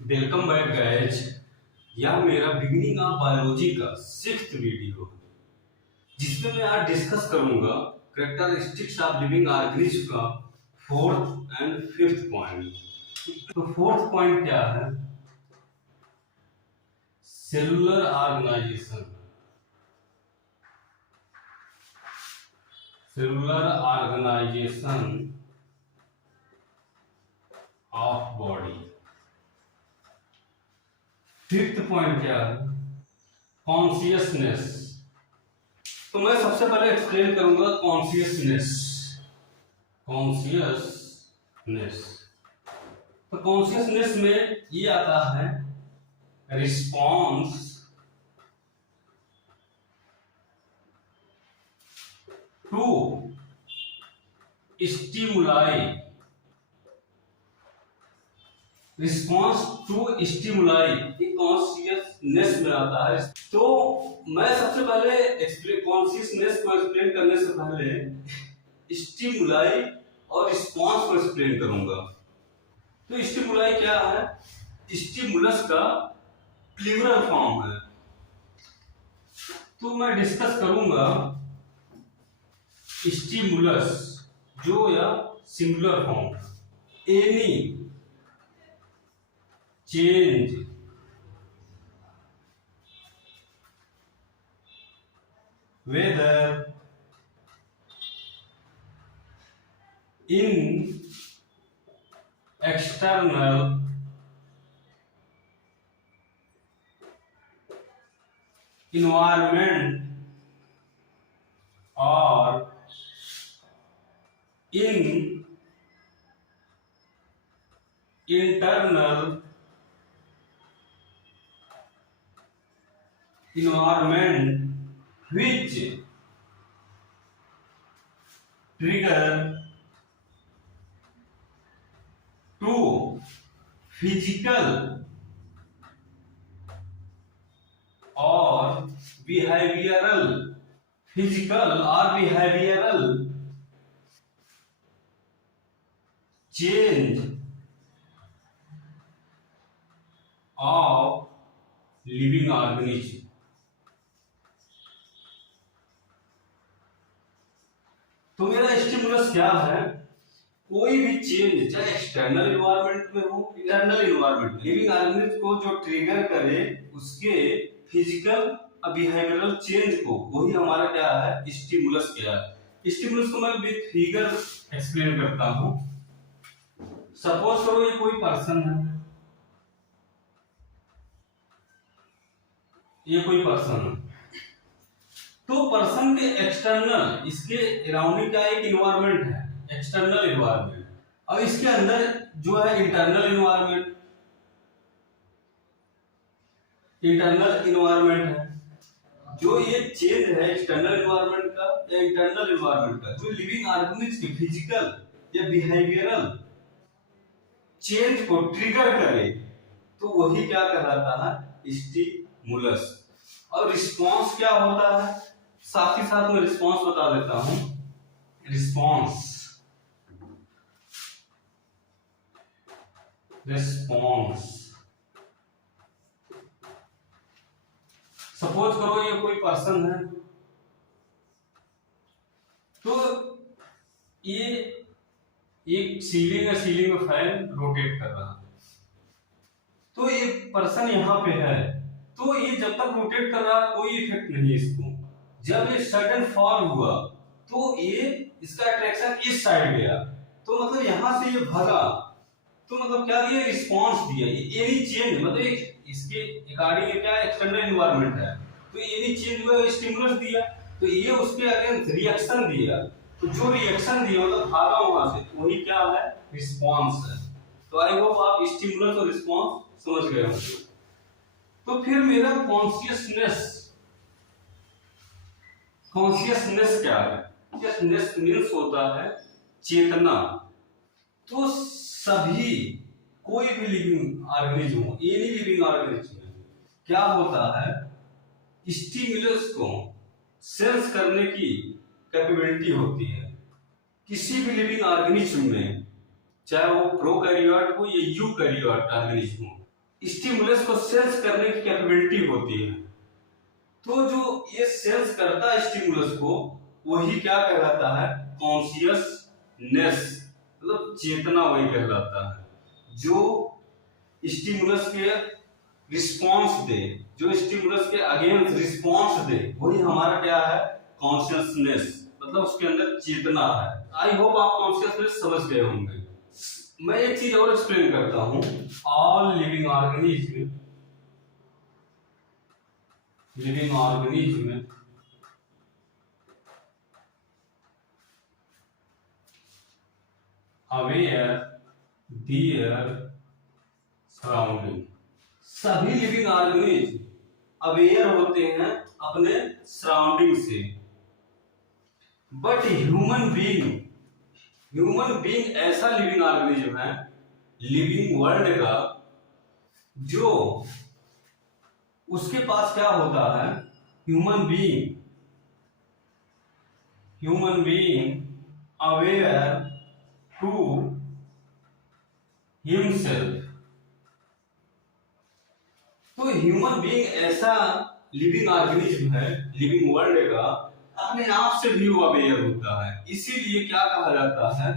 Welcome back guys. यह मेरा beginning of biology का 6th वीडियो है जिसमें मैं आज डिस्कस करूंगा कैरेक्टरिस्टिक्स ऑफ लिविंग ऑर्गेनिज्म का 4th एंड 5th पॉइंट। तो 4th पॉइंट क्या है? Cellular organisation. Cellular organisation of body. 5th point क्या है? कॉन्शियसनेस। तो मैं सबसे पहले एक्सप्लेन करूंगा कॉन्शियसनेस। कॉन्शियसनेस तो कॉन्शियसनेस में ये आता है response to stimuli. Response to stimuli consciousness में आता है। तो मैं सबसे पहले कॉन्शियसनेस को एक्सप्लेन करने से पहले स्टिमुलाई और रिस्पॉन्स को एक्सप्लेन करूंगा। तो स्टिमुलाई क्या है? स्टिमुलस का प्लूरल फॉर्म है। तो मैं डिस्कस करूंगा स्टिमुलस जो या सिंगुलर फॉर्म है। Any change whether in external environment or in internal environment which trigger to physical or behavioral change of living organism। तो मेरा स्टिमुलस क्या है? कोई भी चेंज चाहे एक्सटर्नल एनवायरनमेंट में हो, इंटरनल एनवायरनमेंट, लिविंग ऑर्गेनिज्म को जो ट्रिगर करे उसके फिजिकल और बिहेवियरल चेंज को, वही हमारा क्या है? स्टिमुलस क्या है? स्टिमुलस को मैं विद फिगर एक्सप्लेन करता हूं। सपोज करो ये कोई पर्सन है, ये कोई पर्सन है। तो पर्सन के एक्सटर्नल, इसके अराउंडिंग का एक एनवायरनमेंट है, एक्सटर्नल एनवायरनमेंट, और इसके अंदर जो है इंटरनल एनवायरनमेंट। इंटरनल एनवायरनमेंट है जो ये चेंज है एक्सटर्नल एनवायरनमेंट का या इंटरनल एनवायरनमेंट का, जो लिविंग ऑर्गेनिज्म के फिजिकल या बिहेवियरल चेंज को ट्रिगर करे, तो वही क्या कहलाता है? स्टिमुलस। और रिस्पॉन्स क्या होता है? साथ ही साथ में रिस्पॉन्स बता देता हूं। रिस्पॉन्स सपोज करो ये कोई पर्सन है, तो ये एक सीलिंग है, सीलिंग में फैन रोटेट कर रहा है। तो ये पर्सन यहाँ पे है, तो ये जब तक रोटेट कर रहा है कोई इफेक्ट नहीं है इसको। जब ये सडन फॉल हुआ तो ये इसका अट्रैक्शन इस साइड गया, तो मतलब यहां से ये भागा, तो मतलब क्या दिया? रिस्पांस दिया। ये एनी चेंज मतलब इसके अकॉर्डिंग क्या एक्सटर्नल एनवायरनमेंट है, तो एनी चेंज हुआ स्टिमुलस दिया, तो ये उसके अगेंस्ट रिएक्शन दिया। तो जो रिएक्शन दिया मतलब भागा वहां से, वही क्या है? रिस्पांस है। तो आई होप आप स्टिमुलस और रिस्पांस समझ गए होंगे। तो फिर मेरा कॉन्शियसनेस क्या है? कॉन्शियसनेस मीन्स होता है चेतना। तो सभी, कोई भी लिविंग ऑर्गेनिज्म हो, एनी लिविंग ऑर्गेनिज्म में क्या होता है? स्टिमुलस को सेंस करने की कैपेबिलिटी होती है किसी भी लिविंग ऑर्गेनिज्म में, चाहे वो प्रोकैरियोट हो या यूकैरियोट ऑर्गेनिज्म हो। स्टिमुलस को सेंस करने की कैपेबिलिटी होती है। तो जो ये सेंस करता है स्टिमुलस को, वही क्या कहलाता है? कॉन्शियसनेस, मतलब चेतना वही कहलाता है। जो स्टिमुलस के रिस्पॉन्स दे, जो स्टिमुलस के अगेंस्ट रिस्पॉन्स दे, वही हमारा क्या है? कॉन्शियसनेस, मतलब उसके अंदर चेतना है। आई होप आप कॉन्शियसनेस समझ गए होंगे। मैं एक चीज और एक्सप्लेन करता हूं। All living organism aware their surrounding. सभी लिविंग ऑर्गेनिज्म अवेयर होते हैं अपने सराउंडिंग से। बट ह्यूमन बीइंग ऐसा लिविंग ऑर्गेनिज्म है लिविंग वर्ल्ड का, जो उसके पास क्या होता है? Human being aware to himself. तो ह्यूमन बीइंग ऐसा लिविंग ऑर्गेनिज्म है लिविंग वर्ल्ड का, अपने आप से भी वो अवेयर होता है। इसीलिए क्या कहा जाता है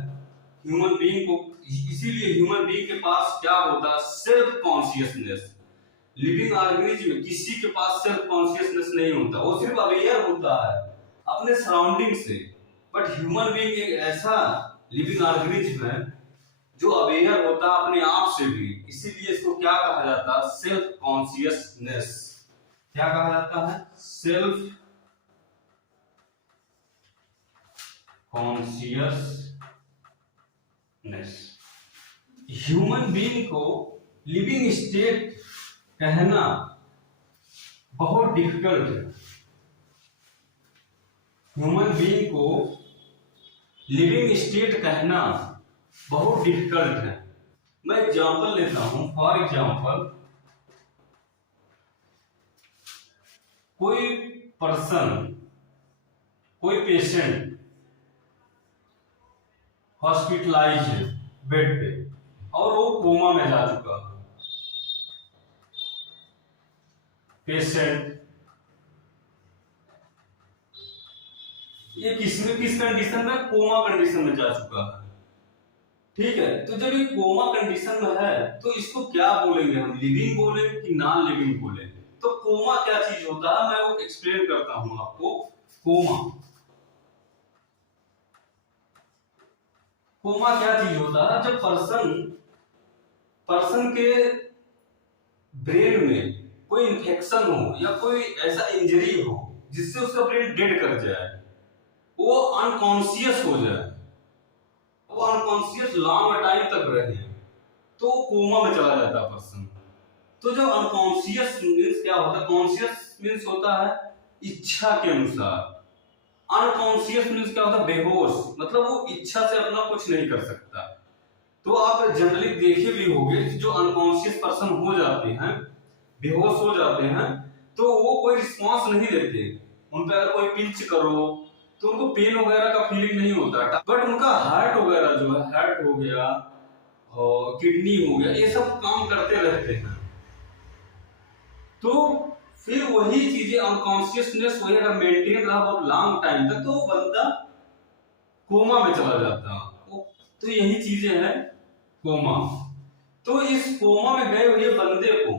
ह्यूमन बीइंग को? इसीलिए ह्यूमन बीइंग के पास क्या होता है? Self consciousness. लिविंग ऑर्गेनिज्म किसी के पास सेल्फ कॉन्शियसनेस नहीं होता, वो सिर्फ अवेयर होता है अपने सराउंडिंग से। बट ह्यूमन बीइंग एक ऐसा लिविंग ऑर्गेनिज्म है जो अवेयर होता है अपने आप से भी। इसीलिए इसको क्या कहा जाता है? Self consciousness. क्या कहा जाता है? Self consciousness. ह्यूमन बीइंग को लिविंग स्टेट कहना बहुत डिफिकल्ट है। ह्यूमन बीइंग को लिविंग स्टेट कहना बहुत डिफिकल्ट है। मैं एग्जांपल लेता हूं। फॉर एग्जांपल, कोई पर्सन, कोई पेशेंट हॉस्पिटलाइज है बेड पे और वो कोमा में जा चुका है। पेशेंट ये किस कंडीशन में? कोमा कंडीशन में जा चुका है। ठीक है, तो जब ये कोमा कंडीशन में है तो इसको क्या बोलेंगे हम? लिविंग बोलेंगे कि नॉन लिविंग बोलेंगे? तो कोमा क्या चीज होता है, मैं वो एक्सप्लेन करता हूं आपको। कोमा क्या चीज होता है? जब पर्सन के ब्रेन में कोई इंफेक्शन हो या कोई ऐसा इंजरी हो जिससे उसका ब्रेन डेड कर जाए, वो अनकॉन्शियस हो जाए, वो अनकॉन्शियस लॉन्ग टाइम तक रहे, तो कोमा में चला जाता है पर्सन। तो जब अनकॉन्शियस मींस क्या होता है? कॉन्शियस मींस होता है इच्छा के अनुसार, अनकॉन्शियस मींस क्या होता है? बेहोश, मतलब वो इच्छा से अपना कुछ नहीं कर सकता। तो आप जनरली देखे भी होंगे जो अनकॉन्शियस पर्सन हो जाते हैं, बेहोश हो जाते हैं, तो वो कोई रिस्पॉन्स नहीं देते। उन पर अगर कोई पिंच करो तो उनको पेन वगैरह का फीलिंग नहीं होता। बट उनका हार्ट वगैरह जो है, हार्ट हो गया और किडनी हो गया, ये सब काम करते रहते हैं। तो फिर वही चीजें अनकॉन्शियसनेस वही अगर मेंटेन रहा बहुत लॉन्ग टाइम तक, तो वो बंदा कोमा में चला जाता है। तो यही चीजें हैं कोमा। तो इस कोमा में गए हुए बंदे को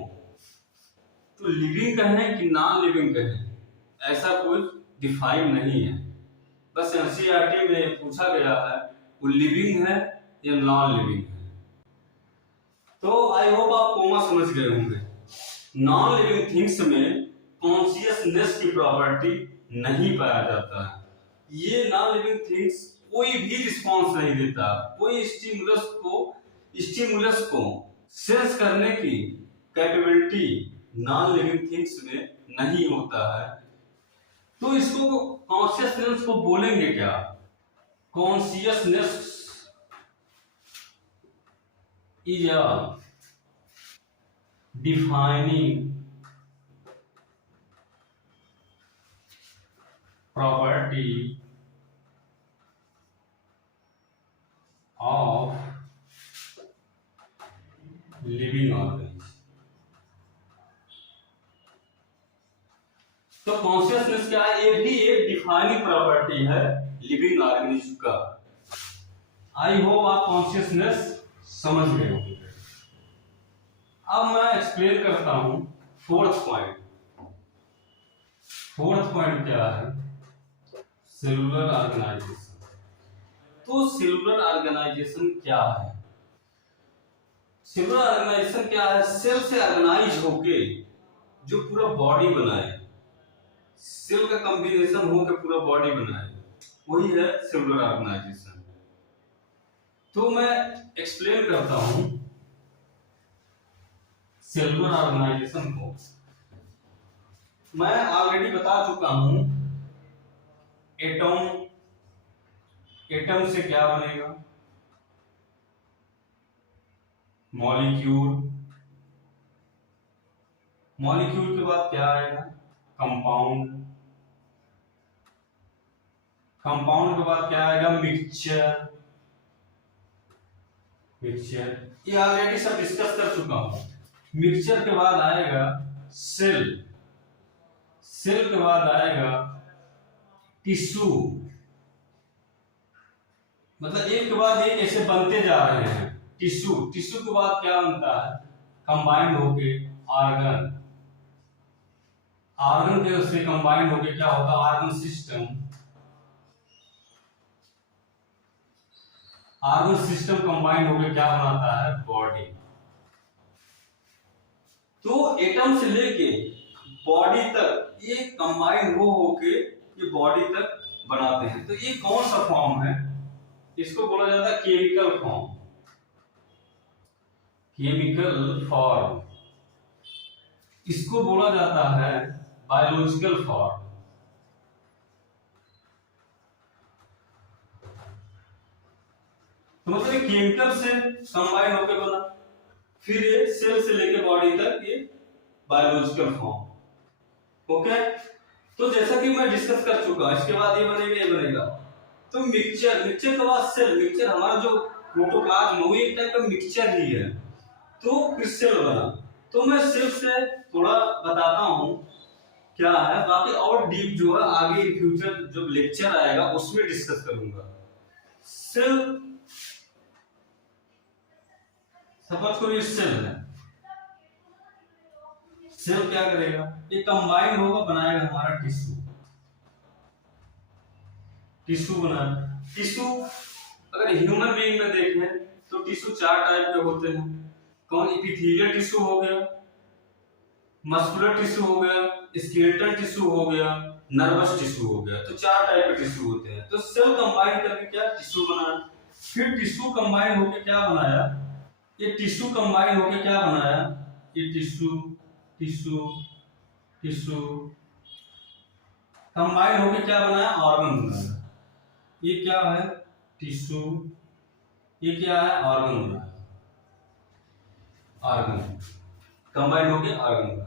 तो लिविंग कहें कि नॉन लिविंग कहें, ऐसा कुछ डिफाइन नहीं है। बस एनसीईआरटी में पूछा गया है वो लिविंग है या नॉन लिविंग है। तो आई होप आप कोमा समझ गए होंगे। नॉन लिविंग थिंग्स में कॉन्शियसनेस की प्रॉपर्टी नहीं पाया जाता है। ये नॉन लिविंग थिंग्स कोई भी रिस्पॉन्स नहीं देता, कोई स्टिमुलस को सेंस करने की कैपेबिलिटी नॉन लिविंग थिंग्स में नहीं होता है। तो इसको कॉन्शियसनेस को बोलेंगे क्या? Consciousness is a defining property of living organism। तो कॉन्शियसनेस क्या है, ये भी एक डिफाइनिंग प्रॉपर्टी है लिविंग ऑर्गेनिज्म का। आई होप आप कॉन्शियसनेस समझ गए होंगे। अब मैं एक्सप्लेन करता हूं फोर्थ पॉइंट। फोर्थ पॉइंट क्या है, सेलुलर ऑर्गेनाइजेशन। तो सेलुलर ऑर्गेनाइजेशन क्या है? सेलुलर ऑर्गेनाइजेशन क्या है, सेल से ऑर्गेनाइज होके जो पूरा बॉडी बनाए, सेल का कॉम्बिनेशन होकर पूरा बॉडी बनाए, वही है सेलुलर ऑर्गेनाइजेशन। तो मैं एक्सप्लेन करता हूं सेलुलर ऑर्गेनाइजेशन को। मैं ऑलरेडी बता चुका हूं एटम, एटम से क्या बनेगा, मॉलिक्यूल, मॉलिक्यूल के बाद क्या आएगा, कंपाउंड, कंपाउंड के बाद क्या आएगा, मिक्सचर, मिक्सचर ये ऑलरेडी सब डिस्कस कर चुका हूं। मिक्सचर के बाद आएगा सेल, सेल के बाद आएगा टिश्यू, मतलब एक के बाद एक ऐसे बनते जा रहे हैं। टिश्यू, टिश्यू के बाद क्या बनता है, कंबाइंड होके ऑर्गन, ऑर्गन के उससे कंबाइंड होके क्या होता है, organ system, organ system combined होके क्या बनाता है, बॉडी। तो एटम से लेके बॉडी तक ये कंबाइंड हो होके ये बॉडी तक बनाते हैं। तो ये कौन सा फॉर्म है, इसको बोला जाता है केमिकल फॉर्म, केमिकल फॉर्म। इसको बोला जाता है बायोलॉजिकल फॉर्म। तो मतलब केमिकल से कंबाइन होकर बना, फिर ये सेल से लेके बॉडी तक ये बायोलॉजिकल फॉर्म। ओके, तो जैसा कि मैं डिस्कस कर चुका, इसके बाद ये बनेगा, ये बनेगा। तो मिक्सचर, मिक्सचर के बाद सेल, मिक्सचर हमारा जो प्रोटोप्लाज्म वो एक टाइप का मिक्सचर ही है। तो फिर सेल बना। तो मैं सेल से थोड़ा बताता हूं क्या है, बाकी और डीप जो है आगे इन फ्यूचर जब लेक्चर आएगा उसमें डिस्कस करूंगा। सेल, सपोज करो ये सेल है, सेल क्या करेगा, ये कंबाइन होगा, बनाएगा हमारा टिश्यू, टिश्यू बना। टिश्यू अगर ह्यूमन बीइंग में देखें तो टिश्यू 4 टाइप के होते हैं। कौन, एपिथेलियल टिश्यू हो गया, मस्कुलर टिश्यू हो गया, स्केलेटल टिश्यू हो गया, नर्वस टिश्यू हो गया। तो 4 टाइप के टिश्यू होते हैं। तो सेल कंबाइन करके क्या टिश्यू बनाया, फिर टिश्यू कंबाइन होकर क्या बनाया, ये टिश्यू कंबाइन होकर क्या बनाया, ये टिश्यू, टिश्यू, टिश्यू कंबाइन होकर क्या बनाया, ऑर्गन बनाया। ये क्या है, टिश्यू, ये क्या है, ऑर्गन बनाया, ऑर्गन कंबाइन होकर ऑर्गन बनाया।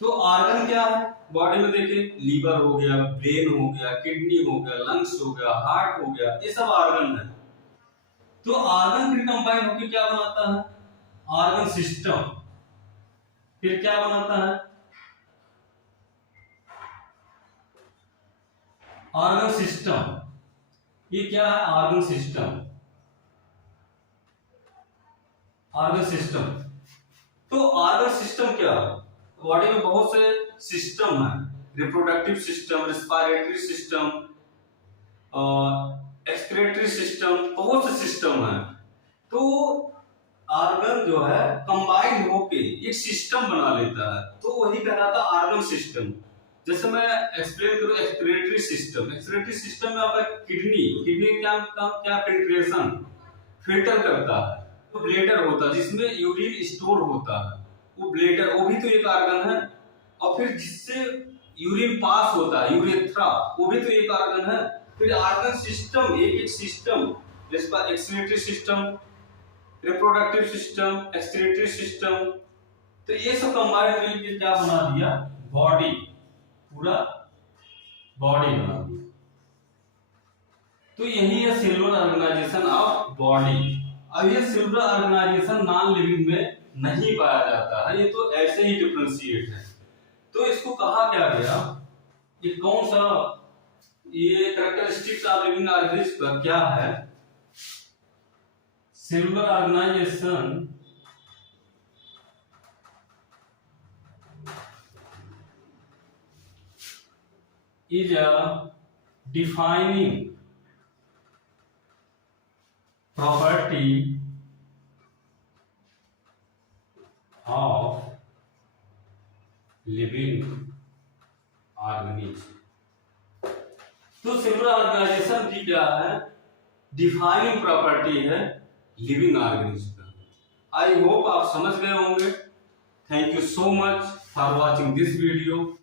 तो ऑर्गन क्या है, बॉडी में देखिए लीवर हो गया, ब्रेन हो गया, किडनी हो गया, लंग्स हो गया, हार्ट हो गया, ये सब ऑर्गन है। तो ऑर्गन फिर कंबाइन होकर क्या बनाता है, ऑर्गन सिस्टम, फिर क्या बनाता है, ऑर्गन सिस्टम। ये क्या है, ऑर्गन सिस्टम, ऑर्गन सिस्टम। तो ऑर्गन सिस्टम क्या, बॉडी में बहुत से सिस्टम है, reproductive system, respiratory system, excretory system, बहुत से सिस्टम है। तो ऑर्गन जो है कंबाइन होके एक सिस्टम बना लेता है, तो वही कहलाता है ऑर्गन सिस्टम। जैसे मैं एक्सप्लेन करूं एक्सक्रीटरी सिस्टम, एक्सक्रीटरी सिस्टम में आपका किडनी, किडनी क्या फिल्ट्रेशन, फिल्टर करता है। तो ब्लैडर होता है जिसमें यूरिन स्टोर होता है, वो ब्लैडर, वो भी तो एक ऑर्गन है। और फिर जिससे यूरिन पास होता है, यूरेथ्रा, वो भी तो एक ऑर्गन है। फिर ऑर्गन सिस्टम, एक सिस्टम, जिसका excretory system, reproductive system, excretory system, तो ये सब कंबाइन मिलकर क्या बना दिया, बॉडी, पूरा बॉडी बना दिया। तो यही है सेलुलर ऑर्गेनाइजेशन ऑफ बॉडी। अब ये सेलुलर ऑर्गेनाइजेशन नॉन लिविंग में नहीं पाया जाता है, ये तो ऐसे ही डिफरेंशिएट है। तो इसको कहा क्या गया, ये कौन सा, ये कैरेक्टरिस्टिक्स ऑफ लिविंग ऑर्गेनिज्म का क्या है, cellular organisation is a defining property of living organism। तो सेलुलर ऑर्गेनाइजेशन की क्या है, डिफाइनिंग प्रॉपर्टी है लिविंग ऑर्गेनिज्म का। आई होप आप समझ गए होंगे। Thank you so much for watching this video.